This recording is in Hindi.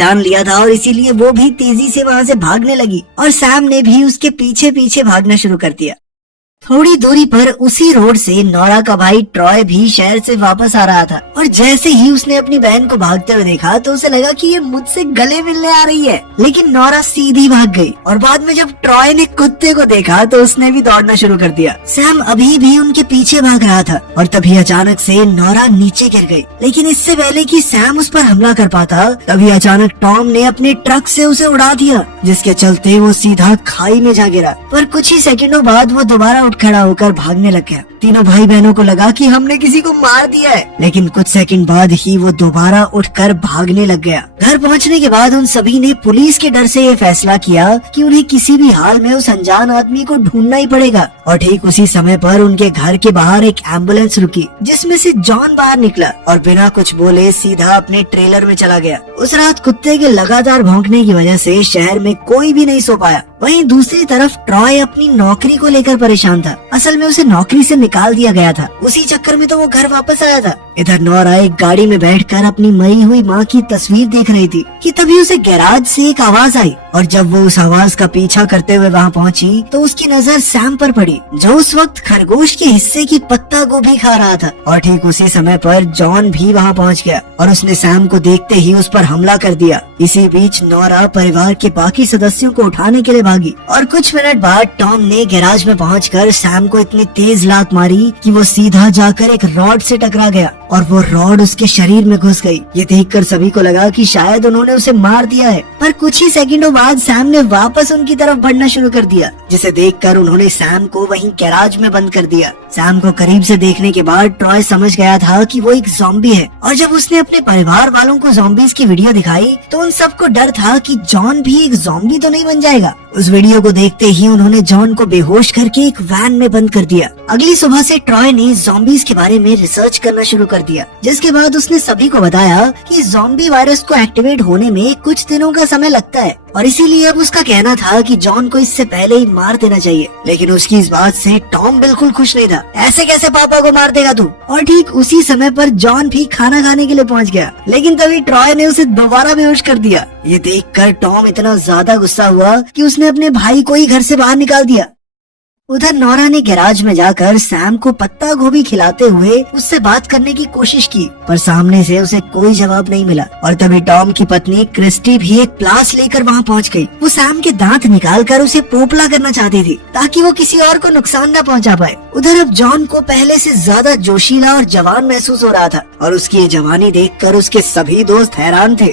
पहचान लिया था और इसीलिए वो भी तेजी से वहाँ से भागने लगी और सैम ने भी उसके पीछे पीछे भागना शुरू कर दिया। थोड़ी दूरी पर उसी रोड से नोरा का भाई ट्रॉय भी शहर से वापस आ रहा था और जैसे ही उसने अपनी बहन को भागते हुए देखा तो उसे लगा कि ये मुझसे गले मिलने आ रही है, लेकिन नोरा सीधी भाग गई और बाद में जब ट्रॉय ने कुत्ते को देखा तो उसने भी दौड़ना शुरू कर दिया। सैम अभी भी उनके पीछे भाग रहा था और तभी अचानक से नोरा नीचे गिर गई, लेकिन इससे पहले कि सैम उस पर हमला कर पाता तभी अचानक टॉम ने अपने ट्रक से उसे उड़ा दिया, जिसके चलते वो सीधा खाई में जा गिरा। पर कुछ ही सेकंडों बाद वो दोबारा खड़ा होकर भागने लग गया। तीनों भाई बहनों को लगा कि हमने किसी को मार दिया है, लेकिन कुछ सेकंड बाद ही वो दोबारा उठकर भागने लग गया। घर पहुंचने के बाद उन सभी ने पुलिस के डर से ये फैसला किया कि उन्हें किसी भी हाल में उस अनजान आदमी को ढूंढना ही पड़ेगा और ठीक उसी समय पर उनके घर के बाहर एक एम्बुलेंस रुकी, जिसमें से जॉन बाहर निकला और बिना कुछ बोले सीधा अपने ट्रेलर में चला गया। उस रात कुत्ते के लगातार भौंकने की वजह से शहर में कोई भी नहीं सो पाया। वहीं दूसरी तरफ ट्रॉय अपनी नौकरी को लेकर परेशान था। असल में उसे नौकरी से निकाल दिया गया था, उसी चक्कर में तो वो घर वापस आया था। इधर नोरा एक गाड़ी में बैठकर अपनी मरी हुई माँ की तस्वीर देख रही थी कि तभी उसे गैराज से एक आवाज आई और जब वो उस आवाज का पीछा करते हुए वहाँ पहुँची तो उसकी नजर सैम पर पड़ी, जो उस वक्त खरगोश के हिस्से की पत्ता गोभी खा रहा था। और ठीक उसी समय पर जॉन भी वहाँ पहुँच गया और उसने सैम को देखते ही उस पर हमला कर दिया। इसी बीच नोरा परिवार के बाकी सदस्यों को उठाने के लिए भागी और कुछ मिनट बाद टॉम ने गैराज में पहुंचकर सैम को इतनी तेज लात मारी कि वो सीधा जाकर एक रॉड से टकरा गया और वो रॉड उसके शरीर में घुस गई। ये देखकर सभी को लगा कि शायद उन्होंने उसे मार दिया है, पर कुछ ही सेकंडों बाद सैम ने वापस उनकी तरफ बढ़ना शुरू कर दिया, जिसे देखकर उन्होंने सैम को वहीं गैराज में बंद कर दिया। सैम को करीब से देखने के बाद ट्रॉय समझ गया था कि वो एक ज़ॉम्बी है और जब उसने अपने परिवार वालों को ज़ॉम्बीज की वीडियो दिखाई तो उन सबको डर था कि जॉन भी एक ज़ॉम्बी तो नहीं बन जाएगा। उस वीडियो को देखते ही उन्होंने जॉन को बेहोश करके एक वैन में बंद कर दिया। अगली सुबह से ट्रॉय ने ज़ॉम्बीज के बारे में रिसर्च करना शुरू कर दिया, जिसके बाद उसने सभी को बताया कि ज़ॉम्बी वायरस को एक्टिवेट होने में कुछ दिनों का समय लगता है और इसीलिए अब उसका कहना था कि जॉन को इससे पहले ही मार देना चाहिए। लेकिन उसकी इस बात से टॉम बिल्कुल खुश नहीं था। ऐसे कैसे पापा को मार देगा तू? और ठीक उसी समय पर जॉन भी खाना खाने के लिए पहुंच गया, लेकिन तभी ट्रॉय ने उसे दोबारा बेहोश कर दिया। ये देखकर टॉम इतना ज्यादा गुस्सा हुआ कि उसने अपने भाई को ही घर से बाहर निकाल दिया। उधर नोरा ने गैराज में जाकर सैम को पत्ता गोभी खिलाते हुए उससे बात करने की कोशिश की, पर सामने से उसे कोई जवाब नहीं मिला। और तभी टॉम की पत्नी क्रिस्टी भी एक प्लास लेकर वहाँ पहुँच गई। वो सैम के दांत निकालकर उसे पोपला करना चाहती थी ताकि वो किसी और को नुकसान न पहुँचा पाए। उधर अब जॉन को पहले से ज्यादा जोशीला और जवान महसूस हो रहा था और उसकी ये जवानी देखकर उसके सभी दोस्त हैरान थे।